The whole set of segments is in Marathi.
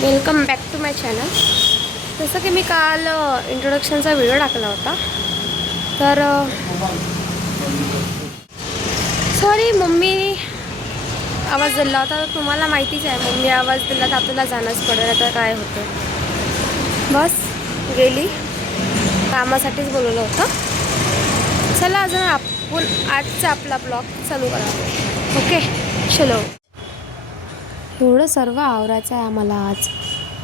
Welcome back to my channel. जसं की मी काल इंट्रोडक्शनचा व्हिडिओ टाकला होता, तर सॉरी मम्मी आवाज दिला होता. तर तुम्हाला माहितीच आहे, मम्मी आवाज दिला तर आपल्याला जाणंच पडेल. आता काय होतं, बस गेली, कामासाठीच बोलवलं होतं. चला अजून आपण आजचा आपला ब्लॉग चालू करा. ओके चलो. एवढं सर्व आवरायचं आहे आम्हाला आज.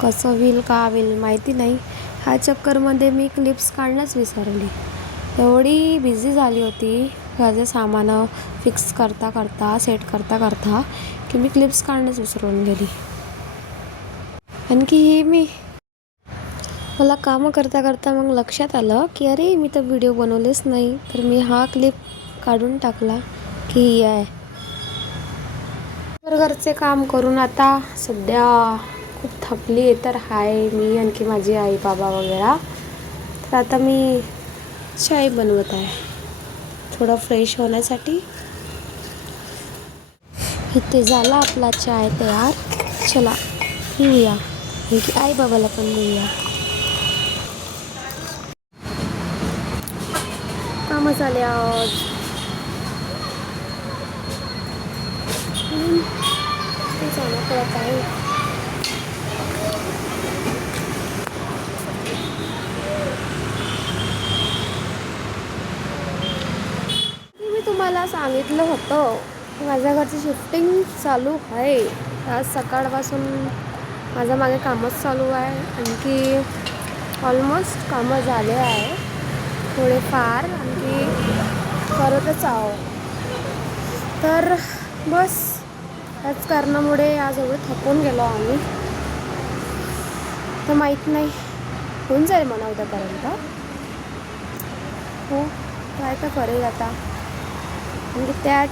कसं होईल का होईल माहिती नाही. ह्या चक्करमध्ये मी क्लिप्स काढणंच विसरली. एवढी बिझी झाली होती माझे सामान फिक्स करता करता, सेट करता करता, की मी क्लिप्स काढणंच विसरून गेली. आणखी हे मला कामं करता करता मग लक्षात आलं की अरे मी तर व्हिडिओ बनवलेच नाही. तर मी हा क्लिप काढून टाकला की ही आहे. तर घरचे काम करून आता सध्या खूप थकली आहे. तर हाय मी, आणखी माझी आई बाबा वगैरे. तर आता मी चाय बनवत आहे थोडं फ्रेश होण्यासाठी. इथे झाला आपला चाय तयार. चला पिऊया, आणखी आई बाबाला पण देऊया. कामं झाले आज. ते जाणं कळत आहे. मी तुम्हाला सांगितलं होतं माझ्या घरची शिफ्टिंग चालू आहे. आज सकाळपासून माझ्या मागे कामच चालू आहे. आणखी ऑलमोस्ट कामं झाले आहे थोडेफार, आणखी करतच आहो. तर बस याच कारणामुळे आज एवढं थकून गेलो आम्ही. तर माहीत नाही, होऊन जाईल म्हणा उद्यापर्यंत. हो काय तर करेल आता. म्हणजे त्याच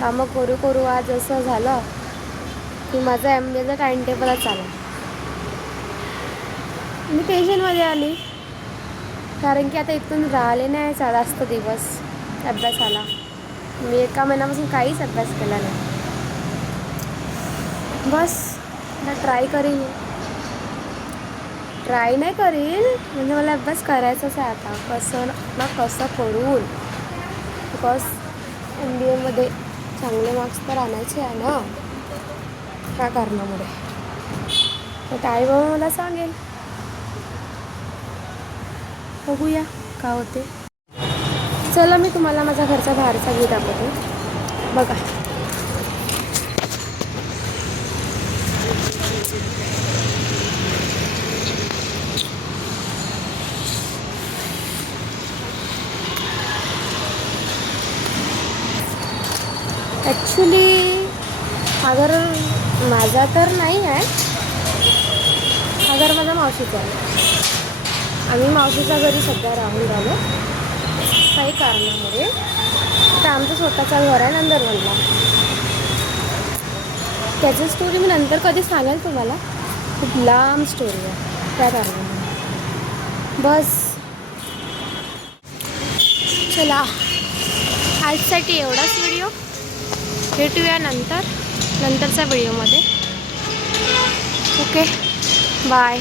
कामं करू करू आज असं झालं की माझा MBAचा टाइम टेबलच आला. मी टेन्शनमध्ये आली, कारण की आता इथून राहिले नाही जास्त दिवस अभ्यासाला. मी 1 महिन्यापासून काहीच अभ्यास केला नाही. बस आता ट्राय नाही करील, म्हणजे मला अभ्यास करायचाच आहे आता, कसं ना कसं करून. बिकॉज MBAमध्ये चांगले मार्क्स तर आणायचे आहे ना, त्या कारणामुळे. तर आई बाबा मला सांगेल, बघूया का होते. चला मी तुम्हाला माझ्या घरचा बाहेरचा व्ह्यू दाखवते, बघा. ॲक्च्युली हा घर माझा तर नाही आहे, हा घर माझ्या मावशीचा आहे. आम्ही मावशीच्या घरी सध्या राहून राहिलो काही कारणामुळे. तर आमचं स्वतःचा घर आहे नंदुरबारला. त्याची स्टोरी मी नंतर कधी सांगेल तुम्हाला, खूप लांब स्टोरी आहे त्या कारणामुळे. बस चला आजसाठी एवढाच व्हिडिओ. भेटूया नंतरच्या व्हिडिओमध्ये. Okay bye.